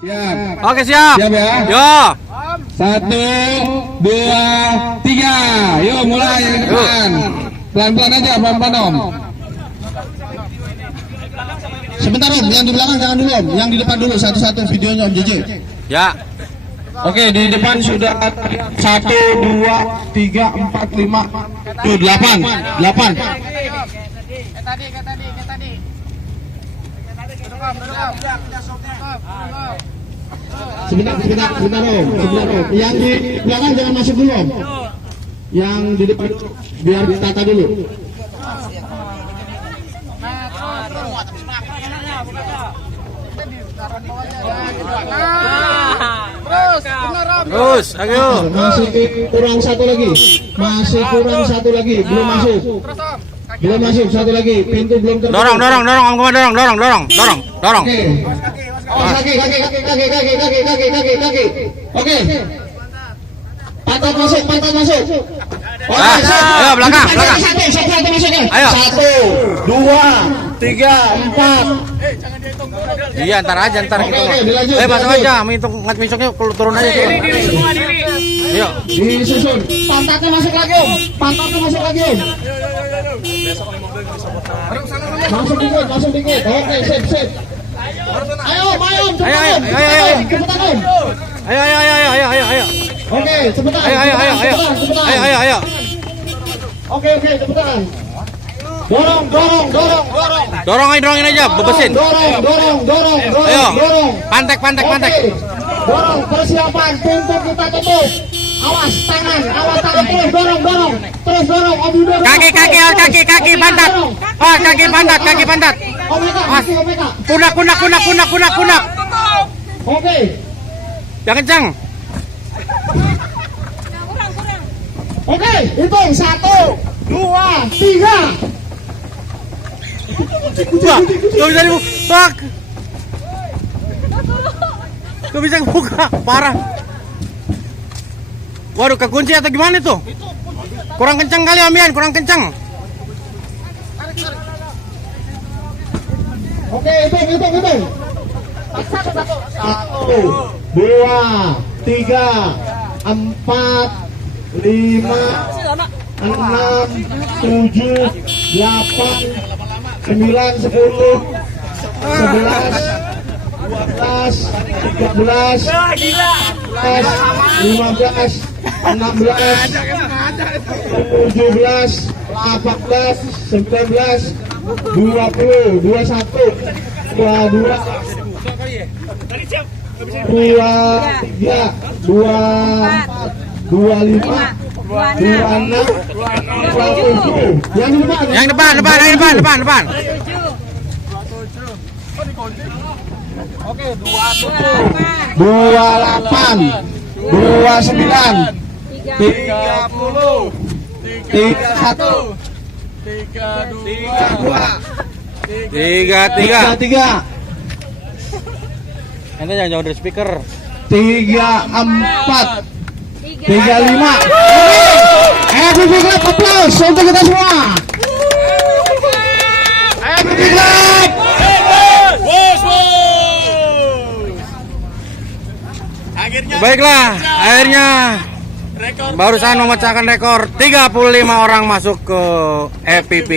Siap. Oke, siap. Siap ya. Yo. 1, 2, 3. Yuk mulai yang depan. Pelan-pelan aja, pelan-pelan Om. Sebentar Om, yang di belakang jangan dulu Om, yang di depan dulu satu-satu videonya Om JJ. Ya. Oke, di depan sudah 1, 2, 3, 4, 5, tuh 8. Sebentar Om. Yang di belakang jangan masuk dulu Om. Yang di depan biar ditata dulu. Terus, ayo. Masih kurang satu lagi. Belum masuk. Satu lagi. Pintu belum tertutup. Dorong, dorong. Oke. Oh, kaki. Oke. Pantat masuk. Oke, ayo belakang. Satu masuk ya. Ayo. 1, 2, 3, 4. Iya, ntar gitu. Oke, dilanjut. Masuk aja, ngat misoknya turun aja. Ayo. Disusun. Pantatnya masuk lagi Om. Masuk dikit. Oke, sip. Ayo, cepetan Om. Cepetan Om. Ayo. Oke, cepetan. Ayo. Oke, cepetan. Dorongin aja, bebesin. Dorong. Ayo. Pantek. Oke. Dorong, persiapan, pintu kita tutup. Awas tangan, terus dorong. Om Yudo. Kaki pantat. Oh, kaki pantat. Omega. Kunak. Oke. Yang kencang. Oke, hitung 1, 2, 3. Wah, gak bisa dibuka. Gak bisa dibuka, parah. Waduh, kekunci atau gimana itu? Kurang kencang kali Om Yan, kurang kencang. Oke, hitung. 1, 2, 3, 4, 5, 6, 7, 8, 9, 10, 11, 12, 13, 15, 16, 17, 18, 19, 20, 21, 22, 23, 24, 25, 26, 27. Yang depan. Oke, 28, 29, 30, 31, 33. Ente jangan jauh dari speaker. 34, 35. Happy Big Club, applause untuk kita semua. Happy Big Club. Baiklah, akhirnya barusan memecahkan rekor 35 orang masuk ke FPP.